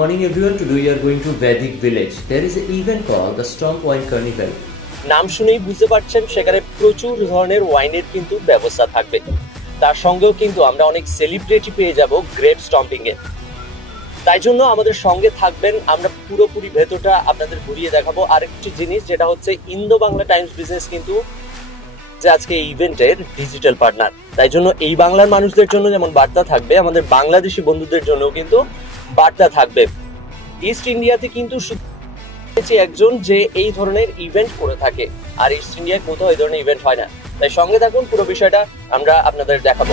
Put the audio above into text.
morning everyone. Today we are going to Vedic Village. There is an event called the Storm Wine Carnival. নাম শুনেই বুঝতে পারছেন সেখানে প্রচুর ধরনের ওয়াইনের কিন্তু ব্যবস্থা থাকবে। তার সঙ্গেও কিন্তু আমরা অনেক সেলিব্রিটি পেয়ে যাব গ্রেপ স্টম্পিং এ। তাই জন্য আমাদের সঙ্গে থাকবেন, আমরা পুরোপুরি ভেতরটা আপনাদের ঘুরিয়ে দেখাবো। আরেকটি জিনিস যেটা হচ্ছে ইন্দো বাংলা টাইমস বিজনেস কিন্তু যে আজকে এই ইভেন্টের ডিজিটাল পার্টনার। তাই জন্য এই বাংলার মানুষদের জন্য যেমন বার্তা থাকবে, আমাদের বাংলাদেশি বন্ধুদের জন্য কিন্তু বার্তা থাকবে। ইস্ট ইন্ডিয়াতে কিন্তু একজন যে এই ধরনের ইভেন্ট করে থাকে, আর ইস্ট ইন্ডিয়ায় কোথাও এই ধরনের ইভেন্ট হয় না। তাই সঙ্গে থাকুন, পুরো বিষয়টা আমরা আপনাদের দেখাবো।